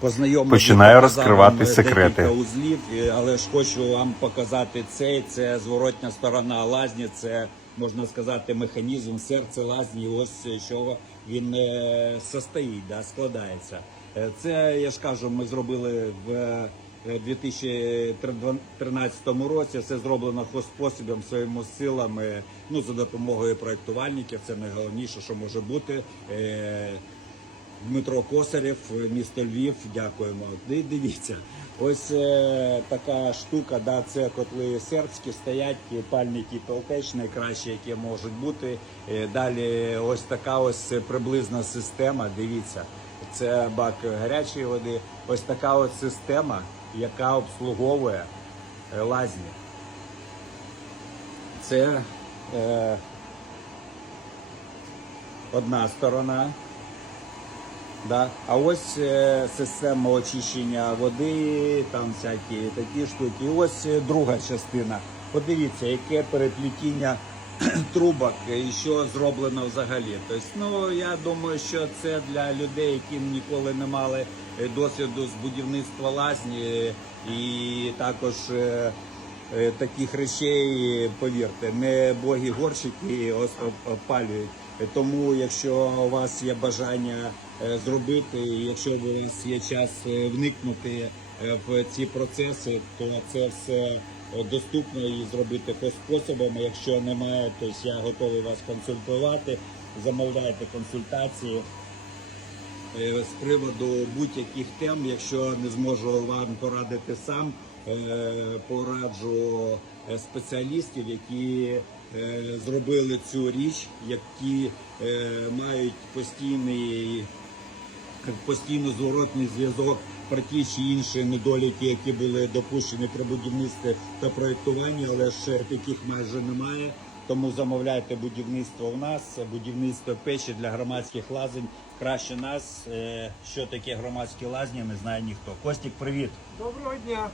познайомив. Починаю розкривати секрети. узлів, але ж хочу вам показати цей. Це зворотня сторона лазні. Це можна сказати механізм серце лазні. Ось чого він е, состоїть, да, складається. Е, Це я ж кажу, ми зробили в. е, 2013 році все зроблено хозспособом своїми силами, ну за допомогою проєктувальників. Це найголовніше, що може бути. Е, Дмитро Косарєв, місто Львів. Дякуємо. Ди- Дивіться, ось е, така штука. Да, це котли сербські стоять, пальники ПЛТ найкращі, які можуть бути. Е, далі ось така ось приблизна система. Дивіться, це бак гарячої води. Ось така ось система, яка обслуговує е, лазні. Це е, одна сторона. Да. А ось е, система очищення води, там всякі такі штуки. І ось е, друга частина. Подивіться, яке переплетіння трубок що зроблено взагалі. Тобто, ну я думаю, що це для людей, які ніколи не мали е, досвіду з будівництва лазні, і також. Е, Таких речей, повірте, не боги горщики опалюють. Тому, якщо у вас є бажання е, зробити, якщо у вас є час е, вникнути в ці процеси, то це все доступно і зробити способом. Якщо немає, то я готовий вас консультувати. Замовляйте консультації е, з приводу будь-яких тем, якщо не зможу вам порадити сам, пораджу е, спеціалістів, які е, зробили цю річ, які е, мають постійний постійно зворотний зв'язок про ті чи інші недоліки, які були допущені при будівництві та проєктуванні, але ще таких майже немає. Тому замовляйте будівництво у нас, будівництво печі для громадських лазень. Краще нас. Е, Що таке громадські лазні, не знає ніхто. Костік, привіт. Доброго дня.